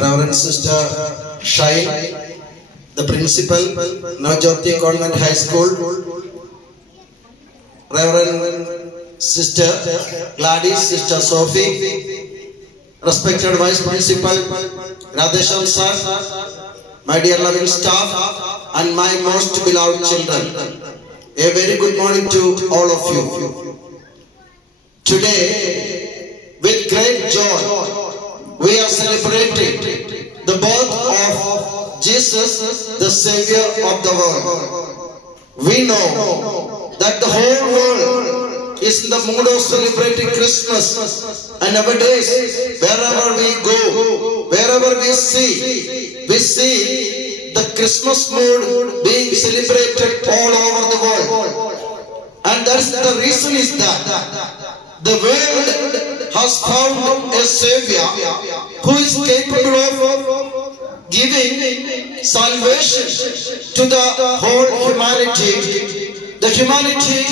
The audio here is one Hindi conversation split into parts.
Reverend Sister Shine, the principal, Navjyoti Convent High School, Reverend Sister Gladys, Sister Sophie, respected Vice Principal Radhesham Sir, my dear loving staff, and my most beloved children. A very good morning to all of you. Today, with great joy, we are celebrating the birth of Jesus, the Savior of the world. We know that the whole world is in the mood of celebrating Christmas, and nowadays, wherever we go, wherever we see the Christmas mood being celebrated all over the world. And that's the reason is that the world has found a Savior who is capable of giving salvation to the whole humanity. The humanity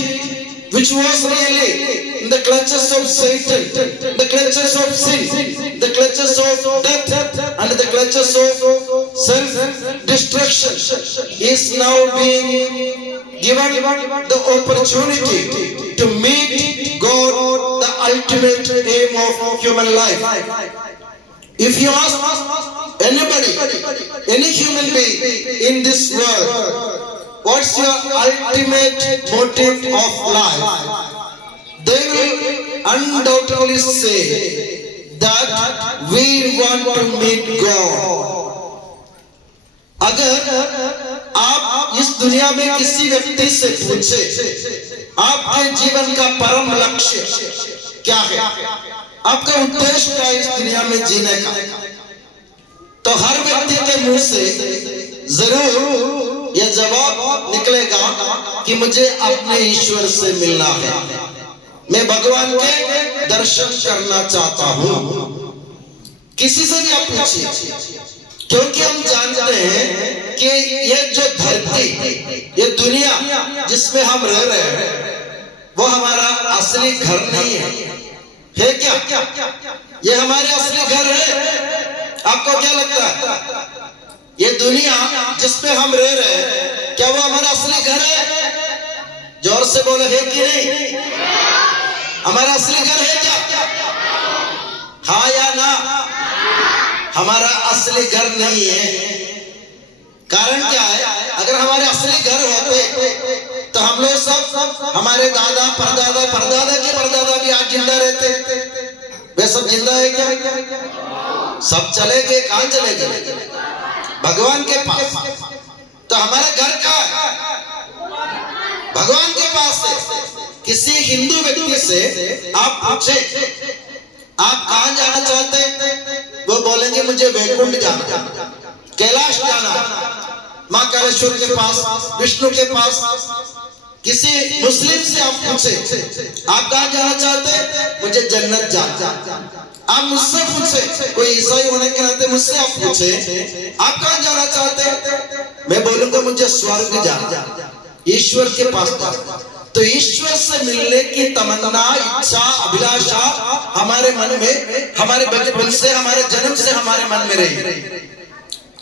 which was really in the clutches of Satan, the clutches of sin, the clutches of death, and the clutches of self-destruction, is now being given the opportunity to meet God, the ultimate aim of human life. If you ask anybody, any human being in this world, what's your ultimate motive of life? They will undoubtedly say that we want to meet God. अगर आप इस दुनिया में किसी व्यक्ति से पूछे आपके जीवन का परम लक्ष्य क्या है, आपका उद्देश्य क्या है इस दुनिया में जीने का, तो हर व्यक्ति के मुंह से जरूर यह जवाब निकलेगा कि मुझे अपने ईश्वर से मिलना है, मैं भगवान के दर्शन करना चाहता हूं। किसी से भी आप पूछिए, क्योंकि हम जानते हैं कि ये जो धरती, ये दुनिया जिसमें हम रह रहे हैं, वो हमारा असली घर नहीं है क्या? ये हमारे असली घर है? आपको क्या लगता है? ये दुनिया जिसमें हम रह रहे हैं, क्या वो हमारा असली घर है? जोर से बोले, है कि नहीं? हमारा असली घर है क्या? हाँ या ना? हमारा असली घर नहीं है। कारण क्या है? अगर हमारे असली घर होते तो हम लोग सब, हमारे दादा परदादा के परदादा भी आज जिंदा रहते, वे सब जिंदा है क्या? सब चले गए। कहां चले गए? भगवान के पास। तो हमारा घर कहाँ है? भगवान के पास है। किसी हिंदू व्यक्ति से आप पूछे आप कहां जाना चाहते हैं, वो बोलेंगे मुझे वैकुंठ जाना, कैलाश जाना, मां कालेश्वर के पास, विष्णु के पास। किसी मुस्लिम से आप पूछे आप कहां जाना चाहते हैं, मुझे जन्नत जाना। आप मुझसे पूछे, कोई ईसाई होने के नाते मुझसे आप पूछे आप कहां जाना चाहते हैं, मैं बोलूंगा मुझे स्वर्ग जाना, ईश्वर के पास जाना। तो ईश्वर से मिलने की तमन्ना, इच्छा, अभिलाषा हमारे मन में, हमारे बचपन से, हमारे जन्म से हमारे मन में रही।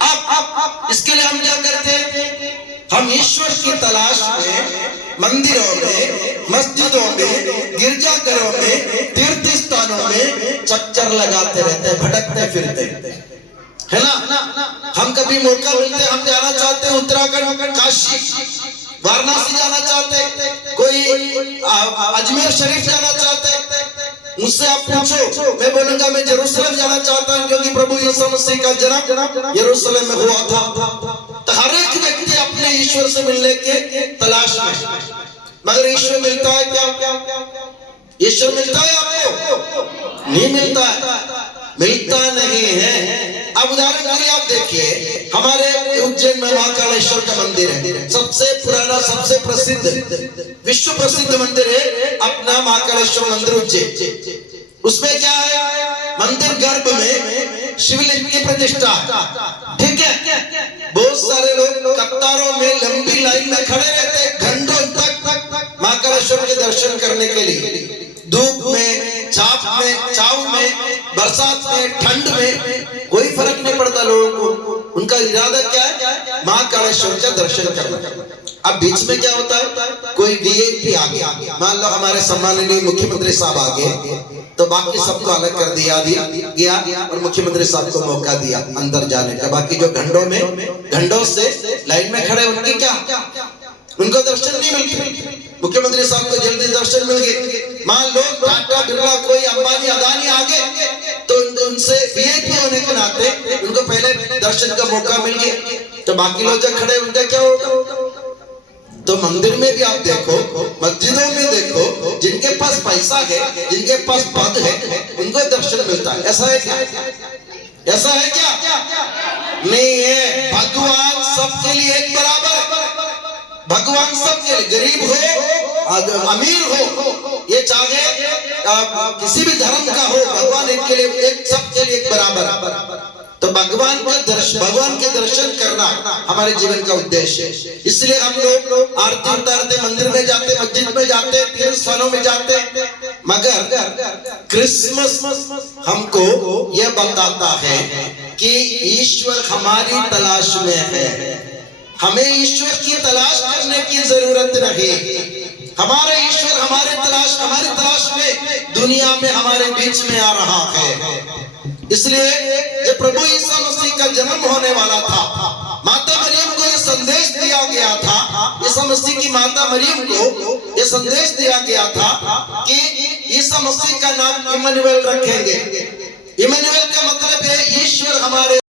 अब इसके लिए हम क्या करते हैं? हम ईश्वर की तलाश में मंदिरों में, मस्जिदों में, गिरजाघरों में, तीर्थ स्थानों में चक्कर लगाते रहते हैं, भटकते फिरते, है ना? हम कभी मौका मिलते हम जाना चाहते हैं उत्तराखंड, काशी, वाराणसी जाना चाहते, कोई अजमेर शरीफ जाना चाहते। मुझसे आप पूछो, मैं बोलूंगा मैं जेरूसलम जाना चाहता हूं, क्योंकि प्रभु यीशु मसीह का जन्म यरूशलेम में हुआ था। तो हर एक व्यक्ति अपने ईश्वर से मिलने के तलाश में, मगर ईश्वर मिलता है क्या? ईश्वर मिलता है आपको? नहीं मिलता है, मिलता नहीं है। अब उदाहरण के लिए आप देखिए, हमारे उज्जैन में महाकालेश्वर का मंदिर है, सबसे पुराना, सबसे प्रसिद्ध, विश्व प्रसिद्ध मंदिर है अपना महाकालेश्वर मंदिर उज्जैन। उसमें क्या है? मंदिर गर्भ में शिवलिंग की प्रतिष्ठा, ठीक है? बहुत सारे लोग कतारों में लंबी लाइन में खड़े रहते हैं घंटों तक महाकालेश्वर के दर्शन करने के लिए, धूप में, छाव में, बरसात में, ठंड में, कोई फर्क नहीं पड़ता लोगों को। उनका इरादा क्या है? महाकालेश्वर का दर्शन करना। अब बीच में क्या होता है, कोई वीआईपी आ गया, मान लो हमारे सम्माननीय मुख्यमंत्री साहब आ गए, तो बाकी सबको अलग कर दिया गया और मुख्यमंत्री साहब को मौका दिया अंदर जाने का। बाकी जो घंटों से लाइन में खड़े, उनके क्या, उनको दर्शन नहीं मिलते। मुख्यमंत्री साहब को जल्दी दर्शन मिल गए। मान लो टाटा, बिरला, कोई अंबानी, अदानी आ गए, तो उनसे वीआईपी होने के नाते उनको पहले दर्शन का मौका मिल गया। तो बाकी लोग जो खड़े, उनका क्या होगा? तो मंदिर में भी आप देखो, मस्जिदों में देखो, जिनके पास पैसा है, जिनके पास पद है, उनको दर्शन मिलता है। ऐसा है क्या? ऐसा है क्या? नहीं है। भगवान सबके लिए एक बराबर है। भगवान सबके लिए, गरीब हो, अमीर हो, ये चाहे किसी भी धर्म का हो, भगवान इनके लिए एक, सबके लिए एक बराबर। तो भगवान के दर्शन करना हमारे जीवन का उद्देश्य है। इसलिए हम लोग आरती उतारते, मंदिर में जाते, मस्जिद में जाते, तीर्थ स्थानों में जाते। मगर क्रिसमस हमको यह बताता है कि ईश्वर हमारी तलाश में है। हमें ईश्वर की तलाश करने की जरूरत नहीं। हमारे ईश्वर हमारी तलाश में दुनिया में हमारे बीच में आ रहा है। इसलिए जब प्रभु ईसा मसीह का जन्म होने वाला था, माता मरियम को यह संदेश दिया गया था, ईसा मसीह की माता मरियम को यह संदेश दिया गया था कि ईसा मसीह का नाम इम्मानुएल रखेंगे। इम्मानुएल का मतलब है ईश्वर हमारे